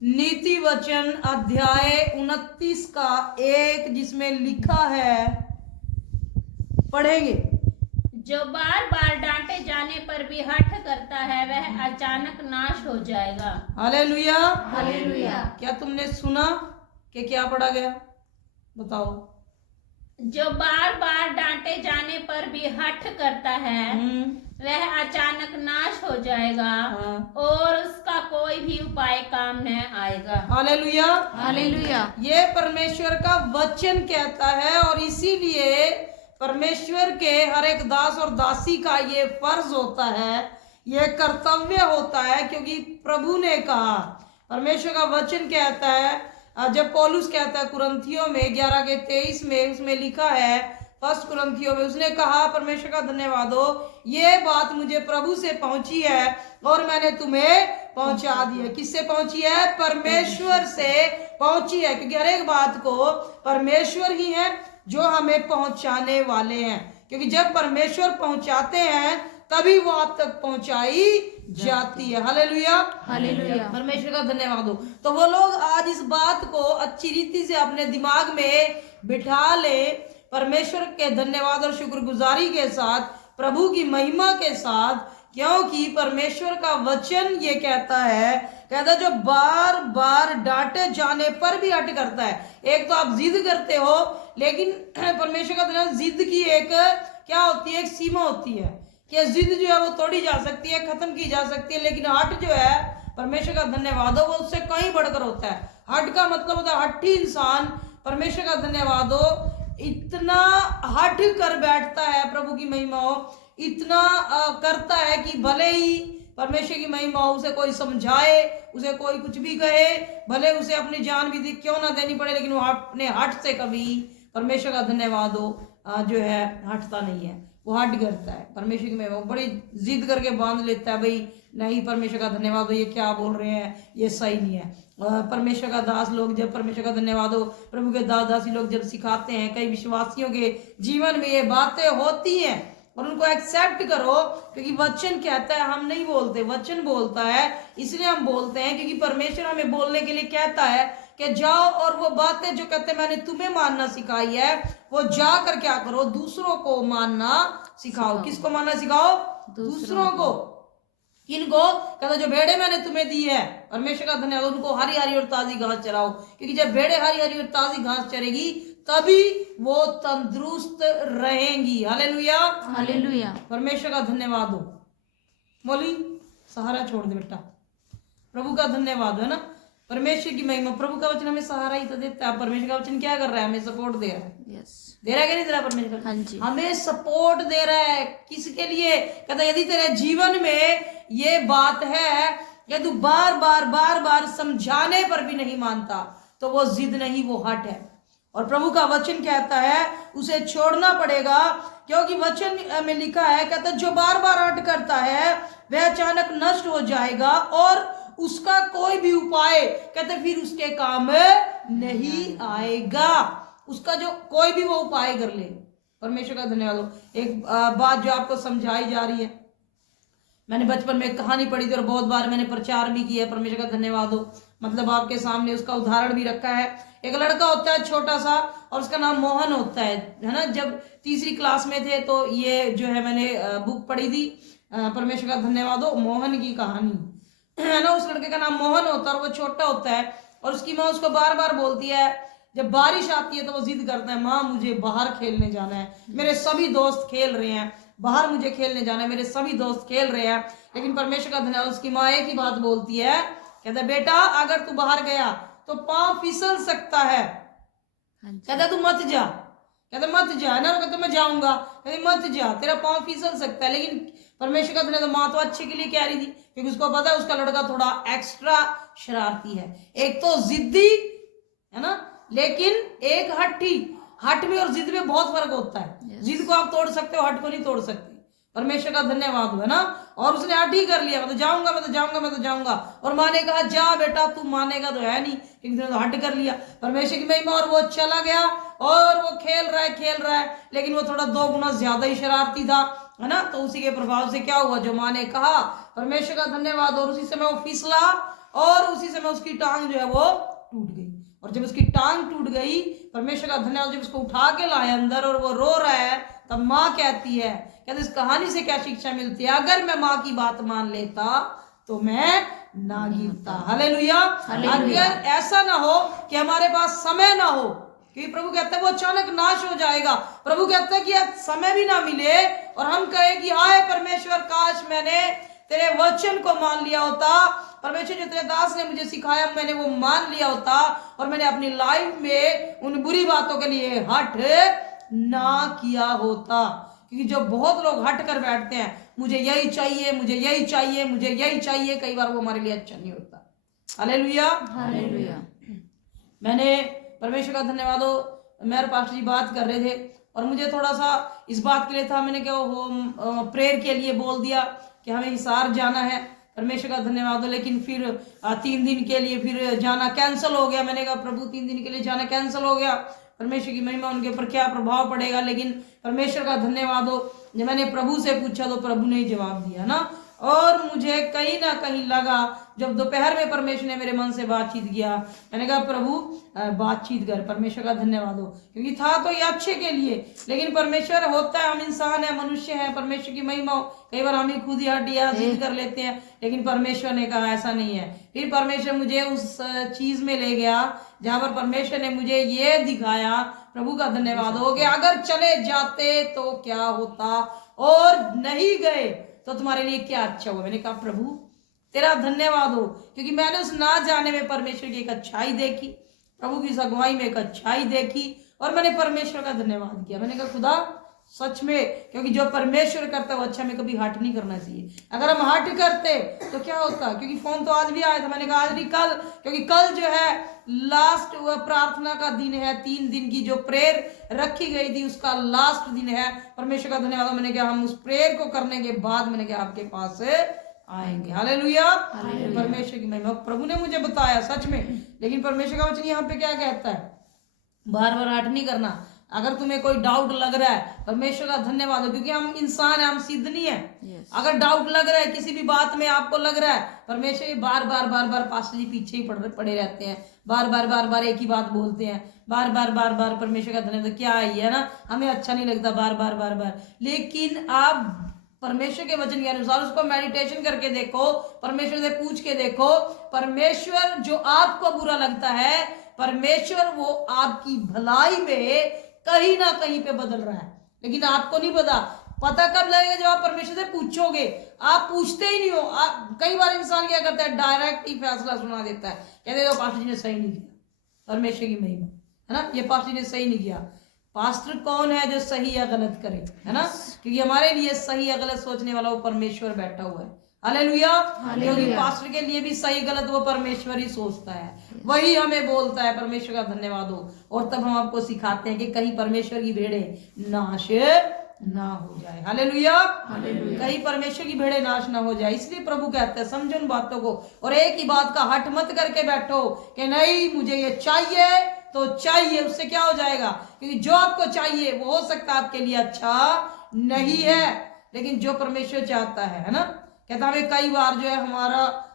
नीति वचन अध्याय 29 का 1, जिसमें लिखा है, पढ़ेंगे। जो बार बार डांटे जाने पर भी हठ करता है वह अचानक नाश हो जाएगा। हालेलुया। हालेलुया। क्या तुमने सुना कि क्या पढ़ा गया? बताओ। जो बार बार डांटे जाने पर भी हठ करता है वह अचानक नाश हो जाएगा और उसका कोई भी उपाय काम न आएगा। हालेलुया। हालेलुया। ये परमेश्वर का वचन कहता है, और इसीलिए परमेश्वर के हर एक दास और दासी का ये फर्ज होता है, ये कर्तव्य होता है, क्योंकि प्रभु ने कहा। परमेश्वर का वचन कहता है, जब पौलुस कहता है कुरिन्थियों में 11:23 में, उसमें लिखा है, फर्स्ट कुरिन्थियों में, उसने कहा, परमेश्वर का धन्यवाद हो, ये बात मुझे प्रभु से पहुंची है और मैंने तुम्हें पहुंचा दी है। किससे पहुंची है? परमेश्वर से पहुंची है, क्योंकि हर एक बात को परमेश्वर ही है जो हमें पहुंचाने वाले हैं, क्योंकि जब परमेश्वर पहुंचाते हैं तभी वो आप तक पहुंचाई जाती है। हालेलुया। हालेलुया। परमेश्वर का धन्यवाद हो। तो वो लोग आज इस बात को अच्छी रीति से अपने दिमाग में बिठा ले, परमेश्वर के धन्यवाद और शुक्रगुजारी के साथ, प्रभु की महिमा के साथ, क्योंकि परमेश्वर का वचन ये कहता है जो बार बार डांटे जाने पर भी हट करता है। एक तो आप जिद करते हो, लेकिन परमेश्वर का धन्यवाद, जिद की एक क्या होती है, एक सीमा होती है कि जिद जो है वो तोड़ी जा सकती है, खत्म की जा सकती है, लेकिन हट जो है, परमेश्वर का धन्यवाद हो, वो उससे कहीं बढ़कर होता है। हट का मतलब होता है हठी इंसान। परमेश्वर का धन्यवाद हो, इतना हट कर बैठता है, प्रभु की महिमा हो, इतना करता है कि भले ही परमेश्वर की महिमा हो, उसे कोई समझाए, उसे कोई कुछ भी कहे, भले उसे अपनी जान भी क्यों ना देनी पड़े, लेकिन वो अपने हट से कभी, परमेश्वर का धन्यवाद हो, जो है हटता नहीं है, वो हट करता है। परमेश्वर की महिमा बड़ी जिद करके बांध लेता है, भाई नहीं, परमेश्वर का धन्यवाद हो, ये क्या बोल रहे हैं, ये सही नहीं है। परमेश्वर का दास लोग जब, परमेश्वर का धन्यवाद हो, प्रभु के दास दासी लोग जब सिखाते हैं, कई विश्वासियों के जीवन में ये बातें होती हैं, और उनको एक्सेप्ट करो, क्योंकि वचन कहता है, हम नहीं बोलते, वचन बोलता है, इसलिए हम बोलते हैं, क्योंकि परमेश्वर हमें बोलने के लिए कहता है कि जाओ और वो बातें जो कहते हैं मैंने तुम्हें मानना सिखाई है, वो जाकर क्या करो, दूसरों को मानना सिखाओ। किसको मानना सिखाओ? दूसरों को। किनको? कहता जो भेड़े मैंने तुम्हें दी है, परमेश्वर का धन्यवाद, उनको हरी हरी और ताजी घास चराओ, क्योंकि जब भेड़े हरी हरी और ताजी घास चरेगी तभी वो तंदुरुस्त रहेंगी। हालेलुया। हालेलुया। परमेश्वर का धन्यवाद हो। बोली सहारा छोड़ दे बेटा, प्रभु का धन्यवाद है ना, परमेश्वर की महिमा। प्रभु का वचन हमें सहारा ही तो देता है। परमेश्वर का वचन क्या कर रहा है? हमें सपोर्ट दे रहा है। दे रहा है कि नहीं दे रहा? परमेश्वर हाँ जी। हमें सपोर्ट दे रहा है। किसके लिए? कहता यदि तेरे जीवन में ये बात है कि तू बार बार बार बार समझाने पर भी नहीं मानता, तो वो जिद नहीं, वो हट है। और प्रभु का वचन कहता है उसे छोड़ना पड़ेगा, क्योंकि वचन में लिखा है, कहता जो बार बार हट करता है वह अचानक नष्ट हो जाएगा और उसका कोई भी उपाय, कहते फिर उसके काम नहीं आएगा। उसका जो कोई भी वो उपाय कर ले। परमेश्वर का धन्यवाद हो। एक बात जो आपको समझाई जा रही है, मैंने बचपन में कहानी पढ़ी थी और बहुत बार मैंने प्रचार भी किया है, परमेश्वर का धन्यवाद हो, मतलब आपके सामने उसका उदाहरण भी रखा है। एक लड़का होता है छोटा सा, और उसका नाम मोहन होता है ना। जब तीसरी क्लास में थे तो ये जो है मैंने बुक पढ़ी थी, परमेश्वर का धन्यवाद हो, मोहन की कहानी है ना। उस लड़के का नाम मोहन होता है और वो छोटा होता है, और उसकी माँ उसको बार बार बोलती है, जब बारिश आती है तो वो जिद करता है, माँ मुझे बाहर खेलने जाना है, मेरे सभी दोस्त खेल रहे हैं, बाहर मुझे खेलने जाना है, मेरे सभी दोस्त खेल रहे हैं। लेकिन परमेश्वर का धन्यवाद, उसकी माँ एक ही बात बोलती है, कहता बेटा अगर तू बाहर गया तो पांव फिसल सकता है, कहता तू मत जा, कहता मत जा ना, कहता मैं जाऊंगा, कहते मत जा, तेरा पांव फिसल सकता है। लेकिन परमेश्वर का धन्यवाद, माँ तो अच्छे के लिए कह रही थी, क्योंकि उसको पता है उसका लड़का थोड़ा एक्स्ट्रा शरारती है, एक तो जिद्दी है ना, लेकिन एक हट्टी। हट में और जिद में बहुत फर्क होता है। जिद को आप तोड़ सकते हो, हट को नहीं तोड़ सकते। परमेश्वर का धन्यवाद हो, है ना। और उसने हट ही कर लिया, मैं तो जाऊंगा, मैं तो जाऊंगा, मैं तो जाऊंगा, और माँ ने कहा जा बेटा, तू मानेगा तो है नहीं, क्योंकि तो हट कर लिया। परमेश्वर की महिमा। और वो चला गया और वो खेल रहा है, लेकिन वो थोड़ा 2 गुना ज्यादा ही शरारती था, है ना। तो उसी के प्रभाव से क्या हुआ, जो माँ ने कहा, परमेश्वर का धन्यवाद, और उसी समय वो फिसला और उसी समय उसकी टांग जो है वो टूट गई। और जब उसकी टांग टूट गई, परमेश्वर का धन्यवाद, जब उसको उठा के लाए अंदर और वो रो रहा है, तब माँ कहती है, कहते इस कहानी से क्या शिक्षा मिलती है, अगर मैं माँ की बात मान लेता तो मैं ना गिरता। हालेलुया। अगर ऐसा ना हो कि हमारे पास समय ना हो, क्योंकि प्रभु कहते हैं वो अचानक नाश हो जाएगा। प्रभु कहते हैं कि समय भी ना मिले और हम कहे कि हाय परमेश्वर, काश मैंने तेरे वचन को मान लिया होता, परमेश्वर जो तेरे दास ने मुझे सिखाया मैंने वो मान लिया होता, और मैंने अपनी लाइफ में उन बुरी बातों के लिए हट ना किया होता। क्योंकि जो बहुत लोग हट कर बैठते हैं, मुझे यही चाहिए, मुझे यही चाहिए, मुझे यही चाहिए, कई बार वो हमारे लिए अच्छा नहीं होता। Hallelujah, hallelujah. मैंने परमेश्वर का धन्यवाद हो, मेरे पास्टर जी बात कर रहे थे और मुझे थोड़ा सा इस बात के लिए था, मैंने क्या वो प्रेयर के लिए बोल दिया कि हमें हिसार जाना है। परमेश्वर का धन्यवाद हो, लेकिन फिर 3 दिन के लिए फिर जाना कैंसिल हो गया। मैंने कहा प्रभु 3 दिन के लिए जाना कैंसिल हो गया, परमेश्वर की महिमा, उनके ऊपर क्या प्रभाव पड़ेगा। लेकिन परमेश्वर का धन्यवाद हो, जब मैंने प्रभु से पूछा तो प्रभु ने जवाब दिया ना। और मुझे कहीं ना कहीं लगा, जब दोपहर में परमेश्वर ने मेरे मन से बातचीत किया, मैंने कहा प्रभु बातचीत कर। परमेश्वर का धन्यवाद हो, क्योंकि था तो ये अच्छे के लिए, लेकिन परमेश्वर होता है, हम इंसान है, मनुष्य है, परमेश्वर की महिमा हो, कई बार हम ही खुद ही हटिया जिद कर लेते हैं। लेकिन परमेश्वर ने कहा ऐसा नहीं है। फिर परमेश्वर मुझे उस चीज में ले गया जहां पर परमेश्वर ने मुझे ये दिखाया, प्रभु का धन्यवाद हो, कि अगर चले जाते तो क्या होता और नहीं गए तो तुम्हारे लिए क्या अच्छा हुआ। मैंने कहा प्रभु तेरा धन्यवाद हो, क्योंकि मैंने उस ना जाने में परमेश्वर की एक अच्छाई देखी, प्रभु की अगुवाई में एक अच्छाई देखी, और मैंने परमेश्वर का धन्यवाद किया। मैंने कहा खुदा सच में, क्योंकि जो परमेश्वर करता है वो अच्छा, में कभी हट नहीं करना चाहिए। अगर हम हट करते तो क्या होता, क्योंकि फोन तो आज भी आया था, मैंने कहा आज नहीं कल, क्योंकि कल जो है लास्ट प्रार्थना का दिन है, 3 दिन की जो प्रेयर रखी गई थी उसका लास्ट दिन है। परमेश्वर का धन्यवाद, मैंने कहा हम उस प्रेयर को करने के बाद मैंने कहा आपके पास आएंगे। हालेलुया, परमेश्वर की महिमा। प्रभु ने मुझे बताया सच में, लेकिन परमेश्वर का वचन यहाँ पे क्या कहता है, बार बार हट नहीं करना। अगर तुम्हें कोई डाउट लग रहा है, परमेश्वर का धन्यवाद हो, क्योंकि हम इंसान है, हम सिद्ध नहीं है। अगर डाउट लग रहा है किसी भी बात में, आपको लग रहा है, परमेश्वर बार बार पास्टर जी पीछे ही पड़े रहते हैं, बार बार एक ही बात बोलते हैं, बार बार परमेश्वर का धन्यवाद, क्या है ना, हमें अच्छा नहीं लगता बार बार। लेकिन आप परमेश्वर के वचन के अनुसार उसको मेडिटेशन करके देखो, परमेश्वर से पूछ के देखो, परमेश्वर जो आपको बुरा लगता है, परमेश्वर वो आपकी भलाई में कहीं ना कहीं पे बदल रहा है। लेकिन आपको नहीं पता कब लगेगा, जब आप परमेश्वर से पूछोगे। आप पूछते ही नहीं हो। आप कई बार इंसान क्या करता है, डायरेक्ट ही फैसला सुना देता है, कहते हो पास्टर जी ने सही नहीं किया। परमेश्वर की महिमा है ना, ये पास्टर जी ने सही नहीं किया। पास्टर कौन है जो सही या गलत करे, है ना, क्योंकि हमारे लिए सही या गलत सोचने वाला वो परमेश्वर बैठा हुआ है। हालेलुया, क्योंकि पास्टर के लिए भी सही गलत वो परमेश्वर ही सोचता है, वही हमें बोलता है। परमेश्वर का धन्यवाद हो। और तब हम आपको सिखाते हैं कि कहीं परमेश्वर की भेड़ें नाश ना हो जाए। हालेलुया, कहीं परमेश्वर की भेड़ें नाश ना हो जाए। इसलिए प्रभु कहते हैं समझो उन बातों को, और एक ही बात का हट मत करके बैठो कि नहीं मुझे ये चाहिए तो चाहिए, उससे क्या हो जाएगा, क्योंकि जो आपको चाहिए वो हो सकता है आपके लिए अच्छा नहीं है, लेकिन जो परमेश्वर चाहता है ना, कहता हमें कई बार जो है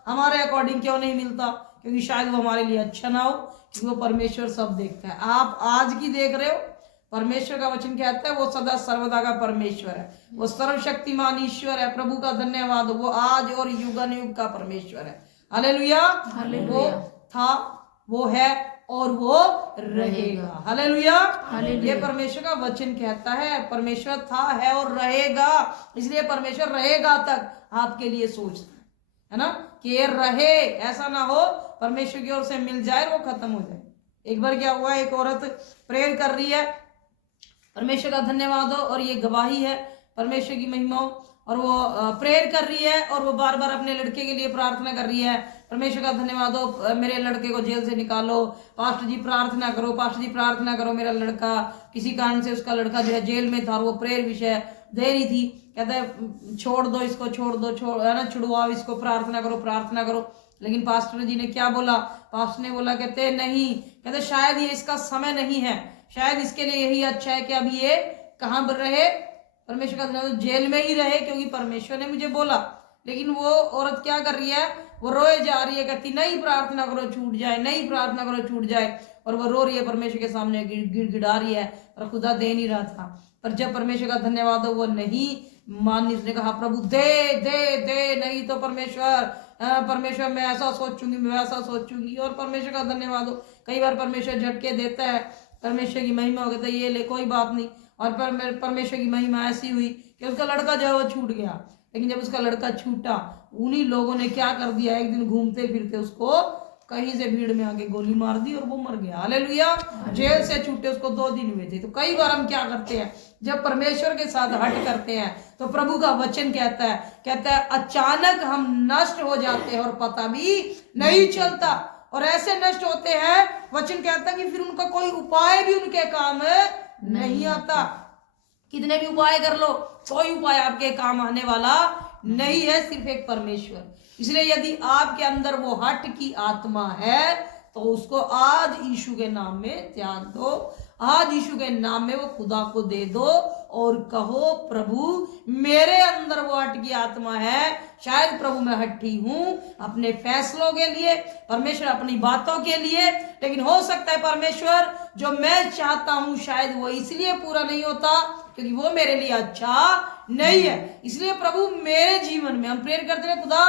हमारे अकॉर्डिंग क्यों नहीं मिलता, क्योंकि शायद वो हमारे लिए अच्छा ना हो, क्योंकि वो परमेश्वर सब देखता है। आप आज की देख रहे हो, परमेश्वर का वचन कहता है वो सदा सर्वदा का परमेश्वर है, वो सर्वशक्तिमान ईश्वर है। प्रभु का धन्यवाद, वो आज और युगानुयुग का परमेश्वर है। हालेलुया, वो था, वो है और वो रहेगा। हालेलुया, ये परमेश्वर का वचन कहता है, परमेश्वर था, है और रहेगा। इसलिए परमेश्वर रहेगा तक आपके लिए सोचता है ना, कि ये रहे, ऐसा ना हो परमेश्वर की ओर से मिल जाए और वो खत्म हो जाए। एक बार क्या हुआ, एक औरत प्रेयर कर रही है, परमेश्वर का धन्यवाद हो, और ये गवाही है परमेश्वर की महिमा हो, और वो प्रेयर कर रही है और वो बार बार अपने लड़के के लिए प्रार्थना कर रही है। परमेश्वर का धन्यवाद हो, मेरे लड़के को जेल से निकालो, पास्टर जी प्रार्थना करो, पास्टर जी प्रार्थना करो, मेरा लड़का किसी कारण से, उसका लड़का जो है जेल में था, वो प्रेयर विषय दे रही थी, कहता है छोड़ दो इसको, छोड़ दो, है ना, छुड़वाओ इसको, प्रार्थना करो, प्रार्थना करो। लेकिन पास्टर जी ने क्या बोला, पास्टर ने बोला, कहते नहीं, कहते शायद ये इसका समय नहीं है, शायद इसके लिए यही अच्छा है कि अभी ये कहाँ पर रहे, परमेश्वर का धन्यवाद, जेल में ही रहे, क्योंकि परमेश्वर ने मुझे बोला। लेकिन वो औरत क्या कर रही है, वो रोए जा रही है, कहती नहीं प्रार्थना करो छूट जाए, नहीं प्रार्थना करो छूट जाए, और वो रो रही है परमेश्वर के सामने, गिड़गिड़ा रही है, और खुदा दे नहीं रहा था। पर जब परमेश्वर का धन्यवाद हो वो नहीं मानी, उसने कहा प्रभु दे दे दे, नहीं तो परमेश्वर मैं ऐसा सोचूंगी, मैं वैसा सोचूंगी। और परमेश्वर का धन्यवाद हो, कई बार परमेश्वर झटके देता है, परमेश्वर की महिमा हो गई, ये ले कोई बात नहीं। और परमेश्वर की महिमा ऐसी हुई कि उसका लड़का जो है वो छूट गया। लेकिन जब उसका लड़का छूटा, उन्हीं लोगों ने क्या कर दिया, एक दिन घूमते फिरते उसको कहीं से भीड़ में आके गोली मार दी और वो मर गया। हालेलुया। जेल से छूटे उसको 2 दिन हुए थे। तो कई बार हम क्या करते हैं, जब परमेश्वर के साथ हट करते हैं तो प्रभु का वचन कहता है अचानक हम नष्ट हो जाते हैं और पता भी नहीं चलता। और ऐसे नष्ट होते हैं, वचन कहता है कि फिर उनका कोई उपाय भी उनके काम नहीं आता। कितने भी उपाय कर लो, कोई उपाय आपके काम आने वाला नहीं है, सिर्फ एक परमेश्वर। इसलिए यदि आपके अंदर वो हट की आत्मा है तो उसको आज यीशु के नाम में त्याग दो, आज यीशु के नाम में वो खुदा को दे दो और कहो प्रभु मेरे अंदर वो हट की आत्मा है, शायद प्रभु मैं हट्टी हूं अपने फैसलों के लिए, परमेश्वर अपनी बातों के लिए, लेकिन हो सकता है परमेश्वर जो मैं चाहता हूं शायद वो इसलिए पूरा नहीं होता क्योंकि वो मेरे लिए अच्छा नहीं है। इसलिए प्रभु मेरे जीवन में हम प्रेयर करते हैं खुदा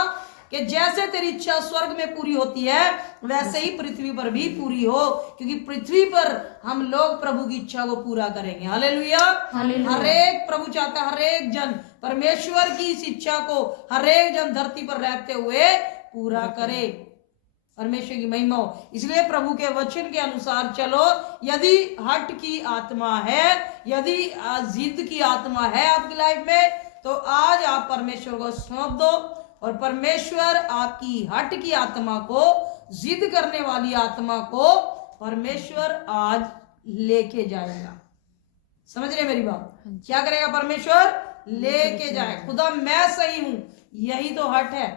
कि जैसे तेरी इच्छा स्वर्ग में पूरी होती है वैसे ही पृथ्वी पर भी पूरी हो, क्योंकि पृथ्वी पर हम लोग प्रभु की इच्छा को पूरा करेंगे। हालेलुया। हर एक प्रभु चाहता है हर एक जन परमेश्वर की इस इच्छा को हर एक जन धरती पर रहते हुए पूरा करे, परमेश्वर की महिमा हो। इसलिए प्रभु के वचन के अनुसार चलो। यदि हट की आत्मा है, यदि जिद की आत्मा है आपकी लाइफ में, तो आज आप परमेश्वर को सौंप दो और परमेश्वर आपकी हट की आत्मा को, जिद करने वाली आत्मा को परमेश्वर आज लेके जाएगा। समझ रहे मेरी बात? क्या करेगा परमेश्वर? लेके जाए। खुदा मैं सही हूं, यही तो हट है।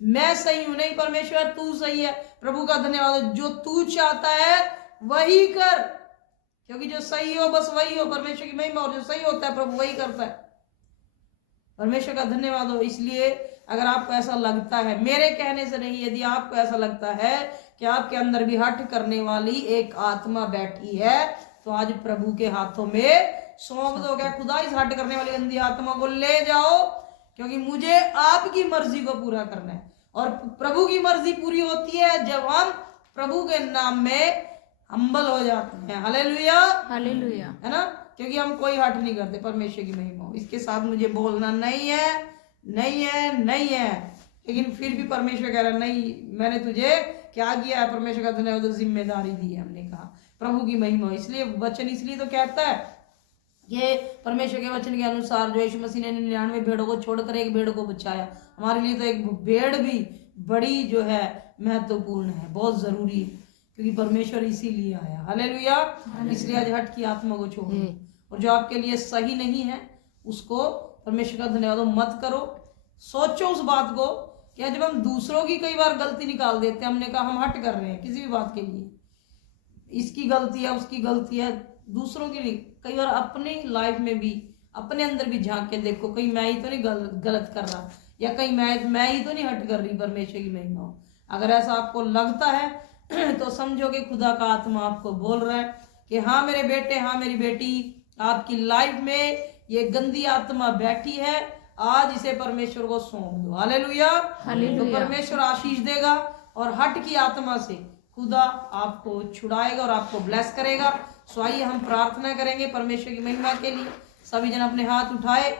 मैं सही हूं, नहीं परमेश्वर तू सही है। प्रभु का धन्यवाद, जो तू चाहता है वही कर, क्योंकि जो सही हो बस वही हो। परमेश्वर की महिमा, और जो सही होता है प्रभु वही करता है। परमेश्वर का धन्यवाद हो। इसलिए अगर आपको ऐसा लगता है, मेरे कहने से नहीं, यदि आपको ऐसा लगता है कि आपके अंदर भी हट करने वाली एक आत्मा बैठी है, तो आज प्रभु के हाथों में सौंप दो। क्या खुदा इस हट करने वाली गंदी आत्मा को ले जाओ, क्योंकि मुझे आपकी मर्जी को पूरा करना है। और प्रभु की मर्जी पूरी होती है जब हम प्रभु के नाम में हम्बल हो जाते हैं। हालेलुया, हालेलुया, है ना? क्योंकि हम कोई हट नहीं करते। परमेश्वर की महिमा हो। इसके साथ मुझे बोलना नहीं है, नहीं है, नहीं है, लेकिन फिर भी परमेश्वर कह रहा नहीं, मैंने तुझे क्या किया है? परमेश्वर का धन्यवाद, जिम्मेदारी दी है। हमने कहा प्रभु की महिमा हो। इसलिए वचन इसलिए तो कहता है, ये परमेश्वर के वचन के अनुसार जो यीशु मसीह ने 99 भेड़ों को छोड़कर एक भेड़ को बचाया, हमारे लिए तो एक भेड़ भी बड़ी जो है महत्वपूर्ण है, बहुत जरूरी है, क्योंकि परमेश्वर इसीलिए आया। हालेलुया। इसलिए आज हट की आत्मा को छोड़ो, और जो आपके लिए सही नहीं है उसको परमेश्वर का धन्यवाद मत करो। सोचो उस बात को कि जब हम दूसरों की कई बार गलती निकाल देते हैं, हमने कहा हम हट कर रहे हैं किसी भी बात के लिए, इसकी गलती है उसकी गलती है, दूसरों की नहीं, कई बार अपनी लाइफ में भी, अपने अंदर भी झांक के देखो, कहीं मैं ही तो नहीं गलत कर रहा, या कहीं मैं ही तो नहीं हट कर रही। परमेश्वर की महिमा हो। अगर ऐसा आपको लगता है तो समझो कि खुदा का आत्मा आपको बोल रहा है कि हाँ मेरे बेटे, हाँ मेरी बेटी, आपकी लाइफ में ये गंदी आत्मा बैठी है, आज इसे परमेश्वर को सौंप दो। हालेलुया। तो परमेश्वर आशीष देगा और हट की आत्मा से खुदा आपको छुड़ाएगा और आपको ब्लेस करेगा। सो आइए हम प्रार्थना करेंगे परमेश्वर की महिमा के लिए। सभी जन अपने हाथ उठाए,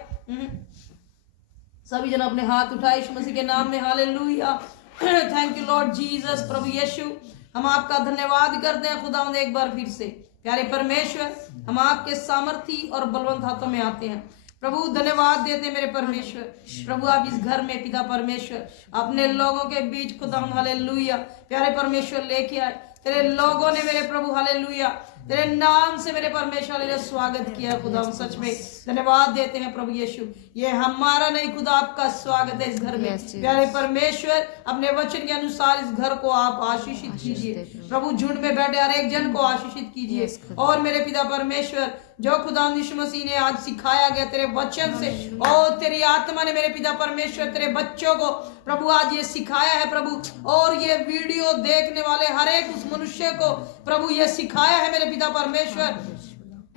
सभी जन अपने हाथ उठाए यीशु मसीह के नाम में। Hallelujah. Thank you lord Jesus. प्रभु यीशु, हम आपका धन्यवाद करते हैं खुदा एक बार फिर से। प्यारे परमेश्वर, हम आपके सामर्थी और बलवंत हाथों में आते हैं। प्रभु धन्यवाद देते हैं मेरे परमेश्वर। प्रभु आप इस घर में पिता परमेश्वर अपने लोगों के बीच खुदा हालेलुया प्यारे परमेश्वर लेके आए। तेरे लोगों ने मेरे प्रभु हालेलुया तेरे नाम से मेरे परमेश्वर ने स्वागत किया खुदा। हम सच में धन्यवाद देते हैं प्रभु यीशु। ये हमारा नहीं खुदा, आपका स्वागत है इस घर में। प्यारे परमेश्वर, अपने वचन के अनुसार इस घर को आप आशीषित कीजिए प्रभु। झुंड में बैठे हर एक जन को आशीषित कीजिए। और मेरे पिता परमेश्वर, जो खुदा यीशु मसीह ने आज सिखाया गया तेरे वचन से, और तेरी आत्मा ने मेरे पिता परमेश्वर तेरे बच्चों को प्रभु आज ये सिखाया है प्रभु, और ये वीडियो देखने वाले हर एक उस मनुष्य को प्रभु ये सिखाया है मेरे पिता परमेश्वर।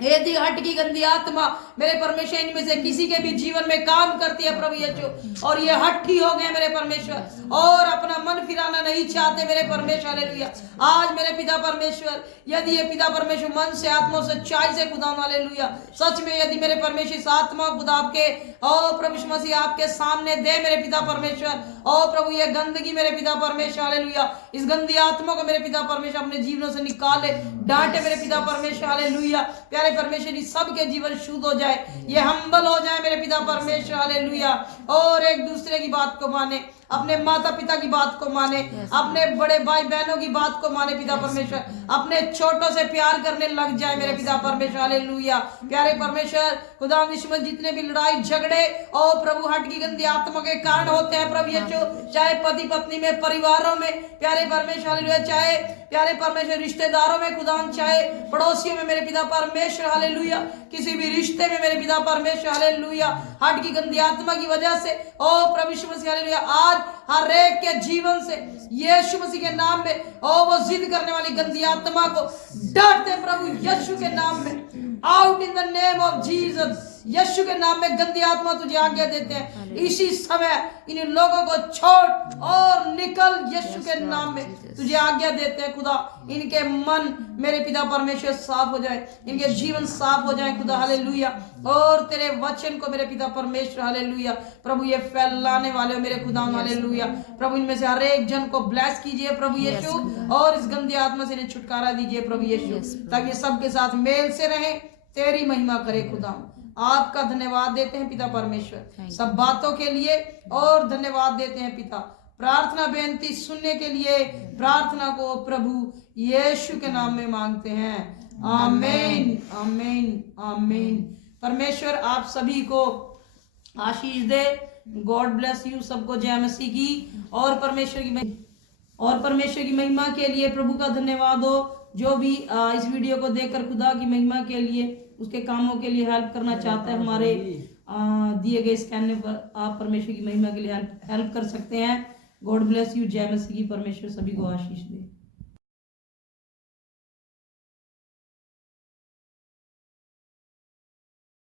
यदि हट की गंदी आत्मा मेरे परमेश्वर इनमें से किसी के भी जीवन में काम करती है प्रभु यीशु, और ये हट्टी हो गए मेरे परमेश्वर, और अपना मन फिराना नहीं चाहते मेरे परमेश्वर, हालेलुया। आज मेरे पिता परमेश्वर, यदि ये पिता परमेश्वर मन से आत्मा सच्चाई से खुदा, हालेलुया, सच में यदि मेरे परमेश्वर इस आत्मा खुदा आपके ओ प्रभु यीशु मसीह आपके सामने दे मेरे पिता परमेश्वर, ओ प्रभु ये गंदगी मेरे पिता परमेश्वर, हालेलुया, इस गंदी आत्मा को मेरे पिता परमेश्वर अपने जीवनों से निकाले, डांटे मेरे पिता परमेश्वर, हालेलुया। प्यारे परमेश्वर, सबके जीवन शुद्ध हो जाए, ये हम्बल हो जाए मेरे पिता परमेश्वर, हालेलुया, और एक दूसरे की बात को माने, अपने माता पिता की बात को माने, अपने बड़े भाई बहनों की बात को माने पिता परमेश्वर, अपने छोटों से प्यार करने लग जाए मेरे पिता परमेश्वर, हालेलुया। प्यारे परमेश्वर, खुदा यीशु जितने भी लड़ाई झगड़े और प्रभु हट की गंदी आत्मा के कारण होते हैं प्रभु यीशु, चाहे पति पत्नी में, परिवारों में प्यारे परमेश्वर, हालेलुया, चाहे प्यारे परमेश्वर रिश्तेदारों में खुदा, चाहे पड़ोसियों में मेरे पिता परमेश्वर, हालेलुया, किसी भी रिश्ते में मेरे पिता परमेश्वर, हालेलुया, हट की गंदी आत्मा की वजह से ओ प्रभु यीशु मसीह, हालेलुया, आज हर एक के जीवन से यीशु मसीह के नाम में ओ वो जिद करने वाली गंदी आत्मा को डरते प्रभु यीशु के नाम में, out in the name of Jesus. यीशु के नाम में गंदी आत्मा तुझे आज्ञा देते हैं, इसी समय इन लोगों को छोड़ और निकल, यीशु के नाम में तुझे आज्ञा देते हैं खुदा। इनके मन मेरे पिता परमेश्वर साफ हो जाए, इनके जीवन साफ हो जाए खुदा, हालेलुया, और तेरे वचन को मेरे पिता परमेश्वर, हालेलुया, प्रभु ये फैलाने वाले हो मेरे खुदा, हालेलुया, प्रभु इनमें से हर एक जन को ब्लेस कीजिए प्रभु यीशु, और इस गंदी आत्मा से इन्हें छुटकारा दीजिए प्रभु यीशु, ताकि ये सबके साथ मेल से रहे, तेरी महिमा करे खुदा। आपका धन्यवाद देते हैं पिता परमेश्वर सब बातों के लिए, और धन्यवाद देते हैं पिता प्रार्थना बेनती सुनने के लिए। प्रार्थना को प्रभु यीशु के नाम में मांगते हैं, आमीन आमीन आमीन। परमेश्वर आप सभी को आशीष दे, गॉड ब्लेस यू, सबको जय मसीह की। और परमेश्वर की महिमा के लिए प्रभु का धन्यवाद हो। जो भी इस वीडियो को देखकर खुदा की महिमा के लिए, उसके कामों के लिए हेल्प करना चाहता है, हमारे दिए गए स्कैन पर आप परमेश्वर की महिमा के लिए हेल्प कर सकते हैं। गॉड ब्लेस यू, जय मसीह की। परमेश्वर सभी को आशीष दे।